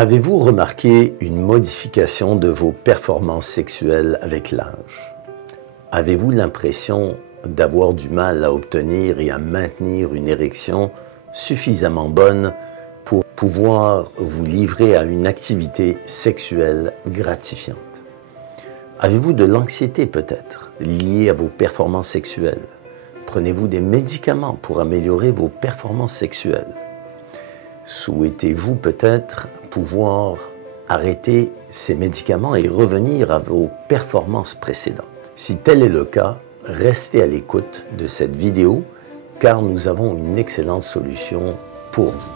Avez-vous remarqué une modification de vos performances sexuelles avec l'âge? Avez-vous l'impression d'avoir du mal à obtenir et à maintenir une érection suffisamment bonne pour pouvoir vous livrer à une activité sexuelle gratifiante? Avez-vous de l'anxiété peut-être liée à vos performances sexuelles? Prenez-vous des médicaments pour améliorer vos performances sexuelles? Souhaitez-vous peut-être pouvoir arrêter ces médicaments et revenir à vos performances précédentes? Si tel est le cas, restez à l'écoute de cette vidéo car nous avons une excellente solution pour vous.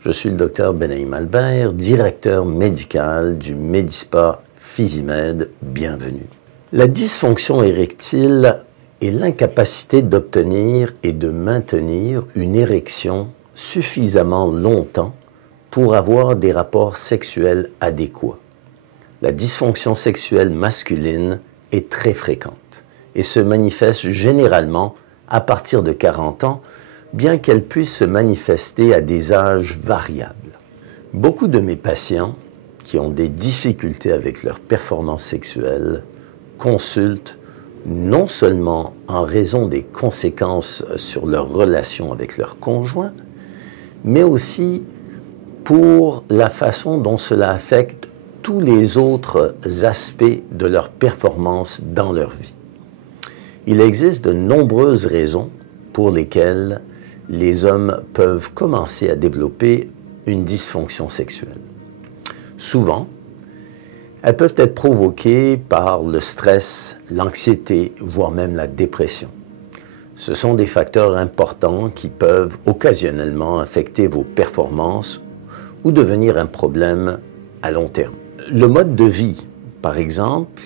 Je suis le docteur Benaïm Albert, directeur médical du Medispa Physimed. Bienvenue. La dysfonction érectile est l'incapacité d'obtenir et de maintenir une érection suffisamment longtemps pour avoir des rapports sexuels adéquats. La dysfonction sexuelle masculine est très fréquente et se manifeste généralement à partir de 40 ans, bien qu'elle puisse se manifester à des âges variables. Beaucoup de mes patients qui ont des difficultés avec leur performance sexuelle consultent non seulement en raison des conséquences sur leur relation avec leur conjoint, mais aussi pour la façon dont cela affecte tous les autres aspects de leur performance dans leur vie. Il existe de nombreuses raisons pour lesquelles les hommes peuvent commencer à développer une dysfonction sexuelle. Souvent, elles peuvent être provoquées par le stress, l'anxiété, voire même la dépression. Ce sont des facteurs importants qui peuvent occasionnellement affecter vos performances ou devenir un problème à long terme. Le mode de vie, par exemple,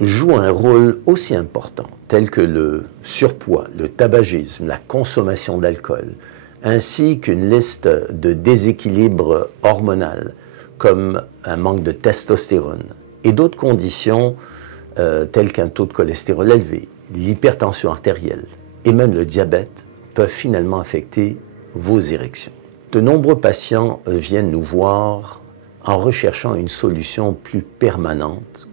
joue un rôle aussi important, tel que le surpoids, le tabagisme, la consommation d'alcool, ainsi qu'une liste de déséquilibres hormonaux, comme un manque de testostérone, et d'autres conditions telles qu'un taux de cholestérol élevé, l'hypertension artérielle, et même le diabète, peuvent finalement affecter vos érections. De nombreux patients viennent nous voir en recherchant une solution plus permanente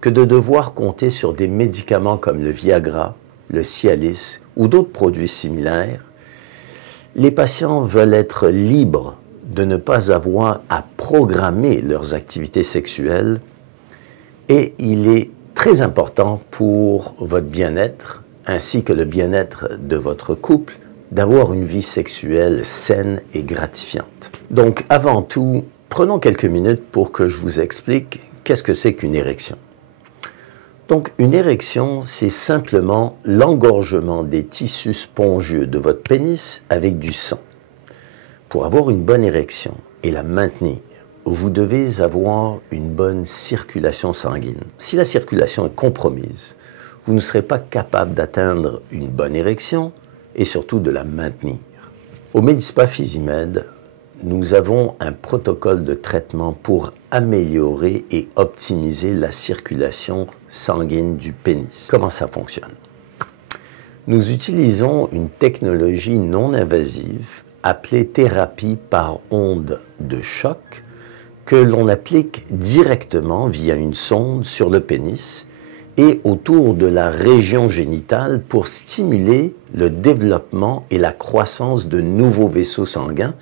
que de devoir compter sur des médicaments comme le Viagra, le Cialis ou d'autres produits similaires. Les patients veulent être libres de ne pas avoir à programmer leurs activités sexuelles et il est très important pour votre bien-être ainsi que le bien-être de votre couple d'avoir une vie sexuelle saine et gratifiante. Donc avant tout, prenons quelques minutes pour que je vous explique qu'est-ce que c'est qu'une érection. Donc, une érection, c'est simplement l'engorgement des tissus spongieux de votre pénis avec du sang. Pour avoir une bonne érection et la maintenir, vous devez avoir une bonne circulation sanguine. Si la circulation est compromise, vous ne serez pas capable d'atteindre une bonne érection et surtout de la maintenir. Au Medispa Physimed, nous avons un protocole de traitement pour améliorer et optimiser la circulation sanguine du pénis. Comment ça fonctionne? Nous utilisons une technologie non invasive appelée thérapie par onde de choc que l'on applique directement via une sonde sur le pénis et autour de la région génitale pour stimuler le développement et la croissance de nouveaux vaisseaux sanguins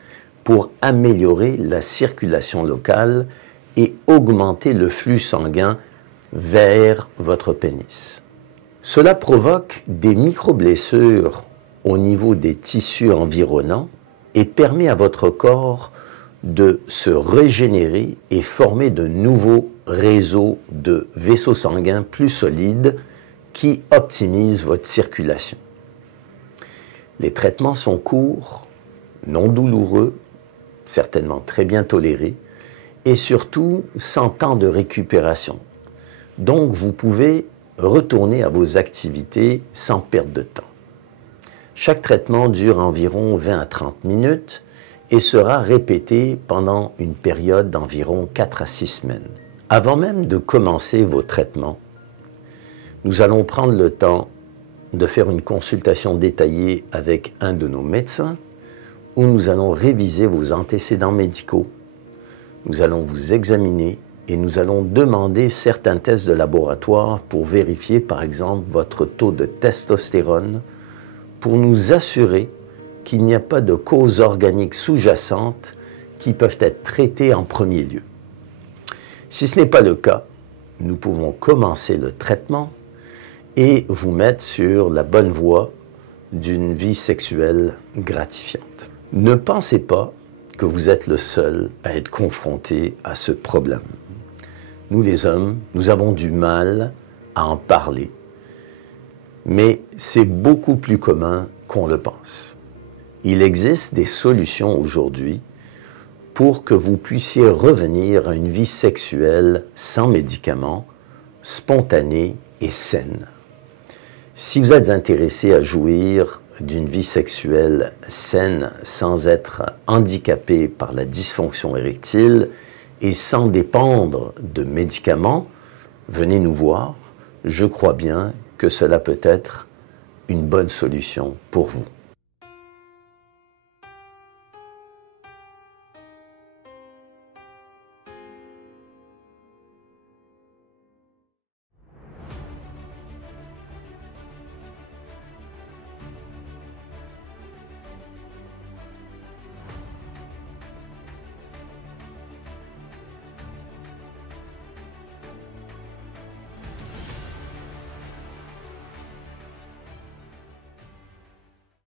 pour améliorer la circulation locale et augmenter le flux sanguin vers votre pénis. Cela provoque des micro-blessures au niveau des tissus environnants et permet à votre corps de se régénérer et former de nouveaux réseaux de vaisseaux sanguins plus solides qui optimisent votre circulation. Les traitements sont courts, non douloureux, certainement très bien tolérés, et surtout sans temps de récupération. Donc vous pouvez retourner à vos activités sans perte de temps. Chaque traitement dure environ 20 à 30 minutes et sera répété pendant une période d'environ 4 à 6 semaines. Avant même de commencer vos traitements, nous allons prendre le temps de faire une consultation détaillée avec un de nos médecins où nous allons réviser vos antécédents médicaux, nous allons vous examiner et nous allons demander certains tests de laboratoire pour vérifier par exemple votre taux de testostérone pour nous assurer qu'il n'y a pas de causes organiques sous-jacentes qui peuvent être traitées en premier lieu. Si ce n'est pas le cas, nous pouvons commencer le traitement et vous mettre sur la bonne voie d'une vie sexuelle gratifiante. Ne pensez pas que vous êtes le seul à être confronté à ce problème. Nous les hommes, nous avons du mal à en parler, mais c'est beaucoup plus commun qu'on le pense. Il existe des solutions aujourd'hui pour que vous puissiez revenir à une vie sexuelle sans médicaments, spontanée et saine. Si vous êtes intéressé à jouir d'une vie sexuelle saine sans être handicapé par la dysfonction érectile et sans dépendre de médicaments, venez nous voir. Je crois bien que cela peut être une bonne solution pour vous.